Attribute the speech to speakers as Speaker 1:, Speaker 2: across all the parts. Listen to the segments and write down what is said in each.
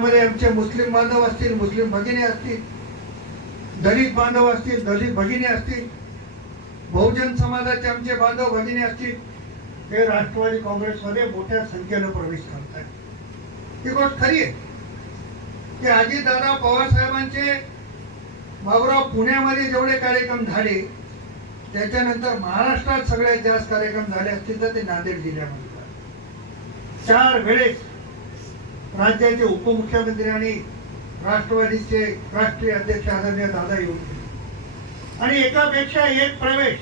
Speaker 1: मध्ये आमचे मुस्लिम बांधव असतील मुस्लिम भगिनी असतील दलित बांधव असतील दलित भगिनी असतील बहुजन समाजाचे आमचे बांधव भगिनी असतील हे राष्ट्रवादी काँग्रेसमध्ये मोठ्या संख्येनं प्रवेश करत आहेत ही गोष्ट खरी आहे. की अजितदादा पवार साहेबांचे बाबुराव पुण्यामध्ये जेवढे कार्यक्रम झाले त्याच्यानंतर महाराष्ट्रात सगळ्यात जास्त कार्यक्रम झाले असतील तर ते नांदेड जिल्ह्यामध्ये चार वेळेस राज्याचे उपमुख्यमंत्री आणि राष्ट्रवादीचे राष्ट्रीय अध्यक्ष आदरणीय दादा येऊन आणि एकापेक्षा एक प्रवेश.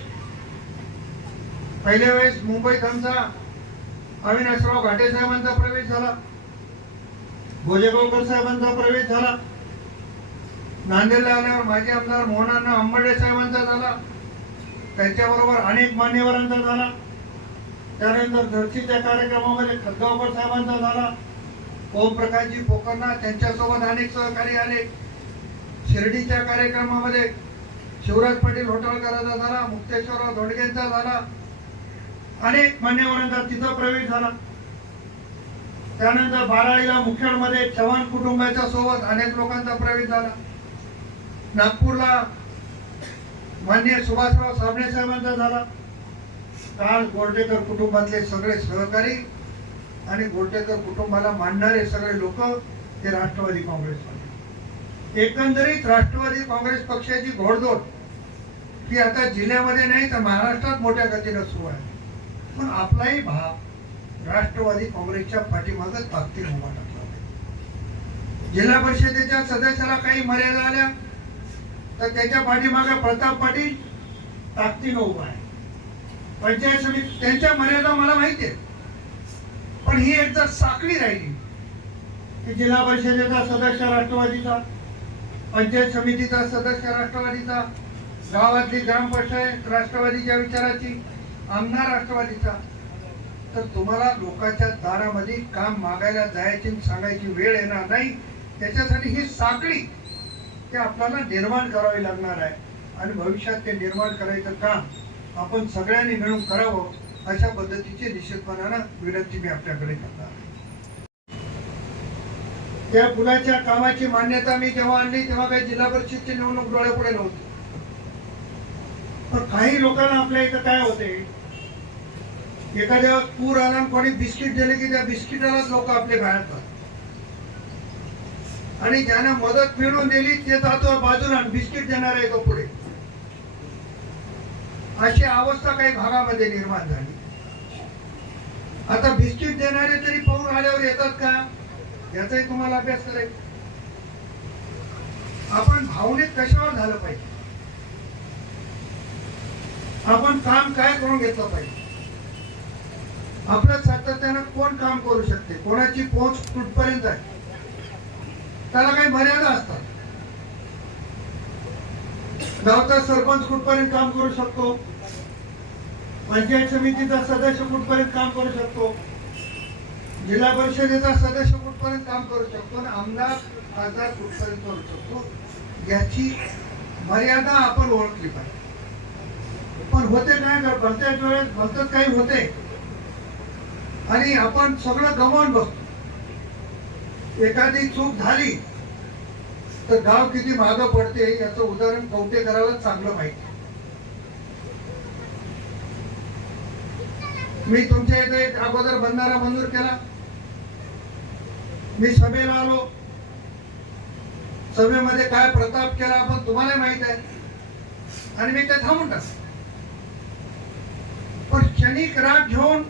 Speaker 1: पहिल्या वेळेस मुंबईत आमचा अविनाशराव घाटे साहेबांचा प्रवेश झाला. भोजेगावकर साहेबांचा प्रवेश झाला. नांदेडला आल्यावर माजी आमदार मोहनांना अंबडे साहेबांचा झाला. त्यांच्याबरोबर अनेक मान्यवरांचा झाला. त्यानंतर धर्तीच्या कार्यक्रमामध्ये खतगावकर साहेबांचा झाला. ओमप्रकाशजी पोकरना त्यांच्यासोबत अनेक सहकारी आले शिर्डीच्या कार्यक्रमामध्ये शिवराज पाटील होटलकरांचा झाला मुक्तेश्वरराव धोडगेंचा झाला अनेक मान्यवरांचा तिथं प्रवेश झाला. त्यानंतर बाराळीला मुखेडमध्ये चव्हाण कुटुंबाच्या सोबत अनेक लोकांचा प्रवेश झाला. नागपूरला मान्य सुभाषराव साबणे साहेबांचा झाला. काल गोरटेकर कुटुंबातले सगळे सहकारी आणि गोरटेकर कुटुंबाला मानणारे सगळे लोक ते राष्ट्रवादी काँग्रेसमध्ये एकंदरीत राष्ट्रवादी काँग्रेस पक्षाची घोडदौड ती आता जिल्ह्यामध्ये नाही तर महाराष्ट्रात मोठ्या गतीनं सुरू आहे. पण आपलाही भाग राष्ट्रवादी काँग्रेसच्या पाठीमागं ताकदीने उभा टाकला जिल्हा परिषदेच्या सदस्याला काही मर्यादा आल्या तर त्याच्या पाठीमागे प्रताप पाटील ताकदीनं उभा आहे. पंचायत समिती त्यांच्या मर्यादा मला माहिती आहे पण ही एक जर साखळी राहिली. की जिल्हा परिषदेचा सदस्य राष्ट्रवादीचा पंचायत समितीचा सदस्य राष्ट्रवादीचा गावातली ग्रामपंचायत राष्ट्रवादीच्या विचाराची आमदार राष्ट्रवादीचा. तर तुम्हाला लोकांच्या दारामध्ये काम मागायला जायची सांगायची वेळ येणार नाही. त्याच्यासाठी ही साखळी ते आपल्याला निर्माण करावी लागणार आहे. आणि भविष्यात ते निर्माण करायचं काम आपण सगळ्यांनी मिळून करावं. अशा पद्धतीचे निश्चितपणानं विनंती मी आपल्याकडे करणार त्या पुलाच्या कामाची मान्यता मी जेव्हा आणली तेव्हा काही जिल्हा परिषदची निवडणूक डोळ्यापुढे नव्हती. पण काही लोकांना आपल्या इथं काय होते? एखाद्या पूर आला कोणी बिस्किट दिले की त्या बिस्किटालाच लोक आपले बाहेरतात आणि ज्यांना मदत मिळवून दिली ते जातो बाजूला बिस्किट देणार आहे तो पुढे. अशी अवस्था काही भागामध्ये निर्माण झाली. आता बिस्किट देणारे तरी पाहून आल्यावर येतात का? याचाही तुम्हाला अभ्यास करायचा. आपण भावनिक कशावर झालं पाहिजे? आपण काम काय करून घेतलं पाहिजे? आपलं सातत्यानं कोण काम करू शकते? कोणाची पोच कुठपर्यंत आहे? त्याला काही मर्यादा असतात. गावचा सरपंच कुठपर्यंत काम करू शकतो? पंचायत समितीचा सदस्य कुठपर्यंत काम करू शकतो? जिल्हा परिषदेचा सदस्य कुठपर्यंत काम करू शकतो? आणि आमदार खासदार कुठपर्यंत करू शकतो? याची मर्यादा आपण ओळखली पाहिजे. पण होते काय? तर भलत्याच वेळेस भरतच काही होते. आणि आपण सगळं गमावून बसतो. एखादी चूक झाली तर गाव किती मागं पडते याचं उदाहरण कवटे करायला चांगलं माहिती. मी तुमच्या इथे अगोदर बंधारा मंजूर केला. मी सभेला आलो. सभेमध्ये काय प्रताप केला आपण तुम्हाला माहीत आहे. आणि मी ते थांबून टाक पण क्षणिक राग घेऊन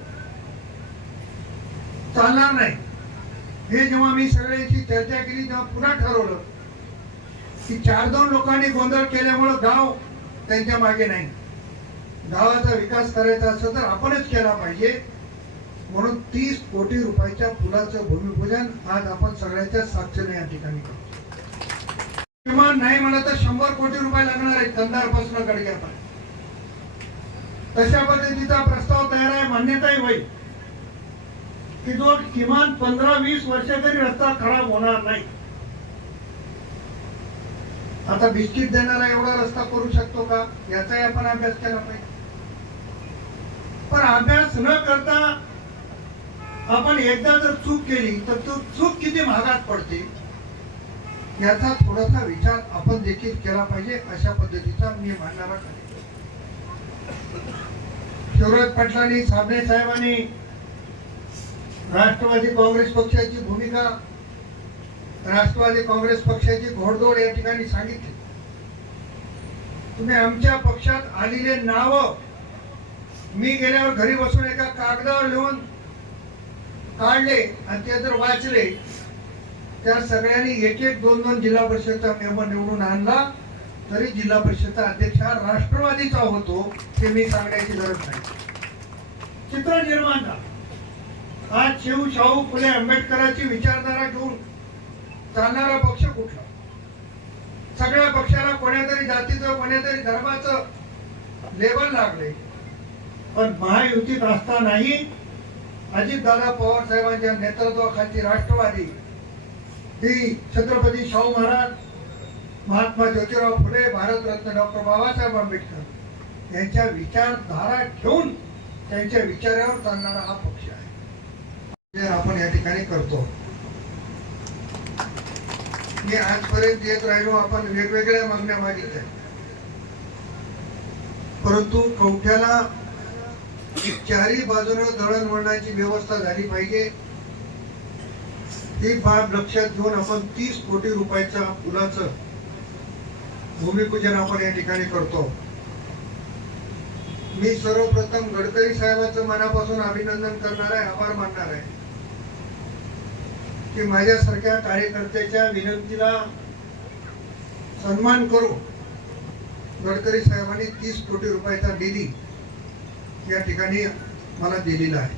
Speaker 1: चालणार नाही. हे जेव्हा मी सगळ्यांची चर्चा केली तेव्हा पुन्हा ठरवलं की चार दोन लोकांनी गोंधळ केल्यामुळं गाव त्यांच्या मागे नाही. गावाचा विकास करायचा असेल तर आपणच केला पाहिजे. म्हणून तीस कोटी रुपयाच्या पुलाचं भूमिपूजन आज आपण सगळ्याच्या साक्षीने या ठिकाणी करतो. किमान नाही म्हणा तर शंभर कोटी रुपये लागणार आहेत कंधारपासून गडग्यापर्यंत. तशा पद्धतीचा प्रस्ताव तयार आहे मान्यताही होईल. की जो किमान पंधरा वीस वर्ष तरी रस्ता खराब होणार नाही. आता बिस्किट देणारा एवढा रस्ता करू शकतो का? याचाही आपण अभ्यास केला पाहिजे. पण अभ्यास न करता आपण एकदा जर चूक केली तर तो चूक किती महागात पडते? याचा थोडासा विचार आपण देखील केला पाहिजे अशा पद्धतीचा मी मांडणारा शिवराज पाटलांनी साबणे साहेबांनी राष्ट्रवादी काँग्रेस पक्षाची भूमिका राष्ट्रवादी काँग्रेस पक्षाची घोडदौड या ठिकाणी सांगितली. तुम्ही आमच्या पक्षात आलेले नाव मी गेल्यावर घरी बसून एका कागदावर लिहून काढले आणि ते जर वाचले. त्या सगळ्यांनी एक एक दोन दोन जिल्हा परिषदचा मेंबर निवडून आणला. तरी जिल्हा परिषदचा अध्यक्ष हा राष्ट्रवादीचा होतो ते मी सांगण्याची गरज नाही. चित्र निर्माण झालं. आज शिव शाहू फुले आंबेडकरांची विचारधारा घेऊन चालणारा पक्ष कुठला? सगळ्या पक्षाला कोण्यातरी जातीचं कोण्यातरी धर्माचं लेबल लागले. पण महायुतीत असतानाही अजितदादा पवार साहेबांच्या नेतृत्वाखालची राष्ट्रवादी ही छत्रपती शाहू महाराज महात्मा ज्योतिराव फुले भारतरत्न डॉक्टर बाबासाहेब आंबेडकर यांच्या विचारधारा ठेवून त्यांच्या विचारावर चालणारा हा पक्ष आहे. जे आपण या ठिकाणी करतो. मी आजपर्यंत येत राहिलो आपण वेगवेगळ्या मागण्या मागितल्या. परंतु कवठ्याला चारही बाजूने दळणवळणाची व्यवस्था झाली पाहिजे. ती बाब लक्षात घेऊन आपण तीस कोटी रुपयाच्या पुलाचं भूमिपूजन आपण या ठिकाणी करतो. मी सर्वप्रथम गडकरी साहेबांचं मनापासून अभिनंदन करणार आहे आभार मानणार आहे. की माझ्यासारख्या कार्यकर्त्याच्या विनंतीला सन्मान करू गडकरी साहेबांनी तीस कोटी रुपयाचा निधी या ठिकाणी मला दिलेला आहे.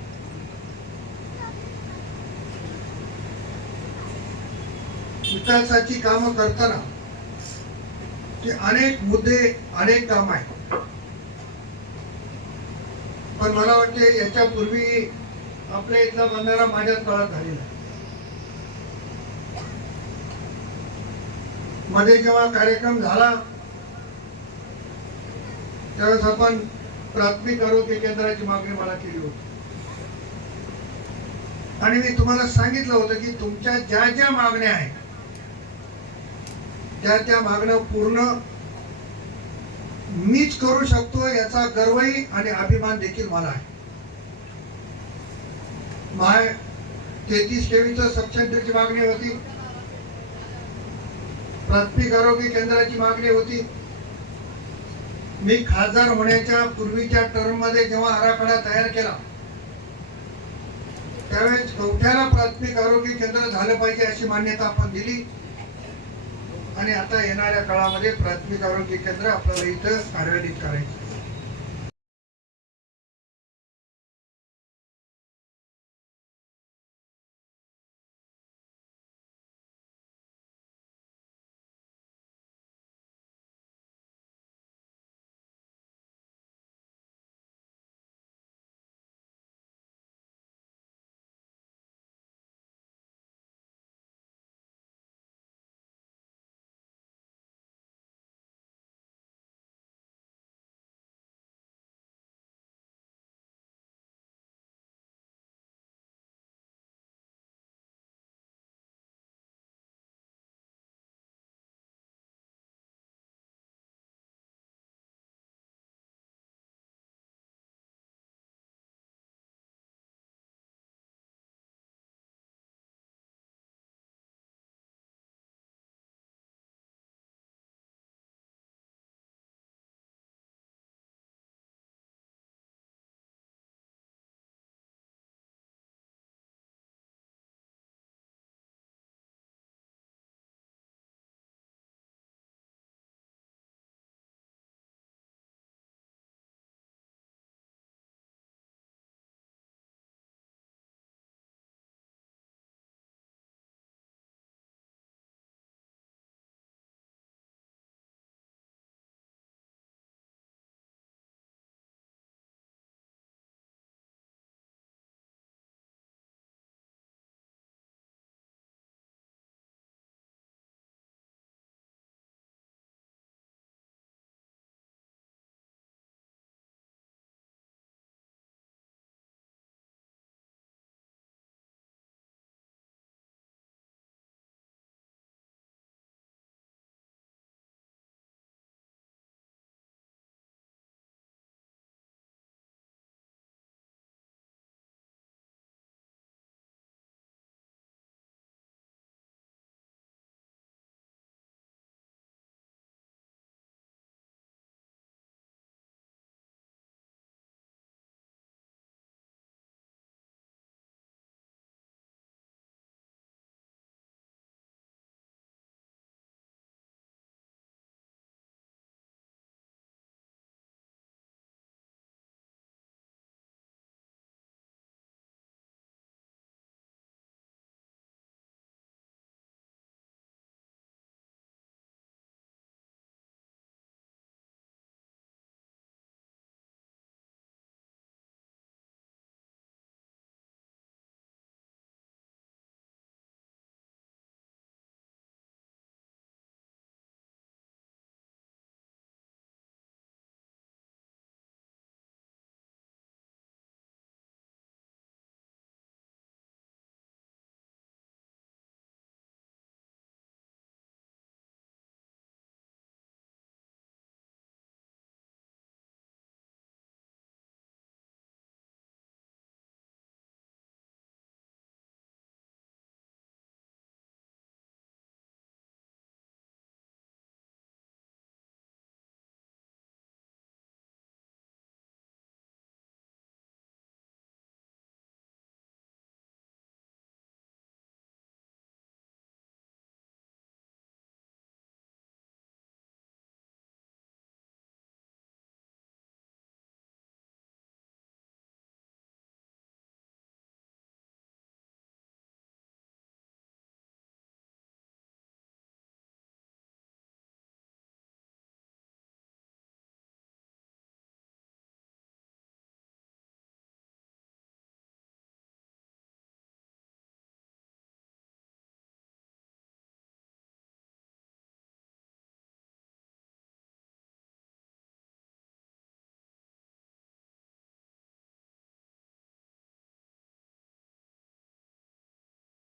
Speaker 1: विकासाची कामं करताना ते अनेक मुद्दे अनेक काम आहेत. पण मला वाटते याच्यापूर्वी आपल्या इथला बंधारा माझ्या तळात झालेला मध्ये जेव्हा कार्यक्रम झाला त्यावेळेस आपण प्राथमिक आरोग्य केंद्राची मागणी मला केली होती. आणि मी तुम्हाला सांगितलं होतं की तुमच्या ज्या ज्या मागण्या आहेत त्या त्या मागण्या पूर्ण मीच करू शकतो याचा गर्वही आणि अभिमान देखील मला आहे. माय तेहतीस केवीचं सबसेंटरची मागणी होती. प्राथमिक आरोग्य केंद्राची मागणी होती. मी खासदार होण्याच्या पूर्वीच्या टर्ममध्ये जेव्हा आराखडा तयार केला त्यावेळेस कवठ्याला प्राथमिक आरोग्य केंद्र झालं पाहिजे अशी मान्यता आपण दिली. आणि आता येणाऱ्या काळामध्ये प्राथमिक आरोग्य केंद्र आपल्याला इथं कार्यान्वित करायचं.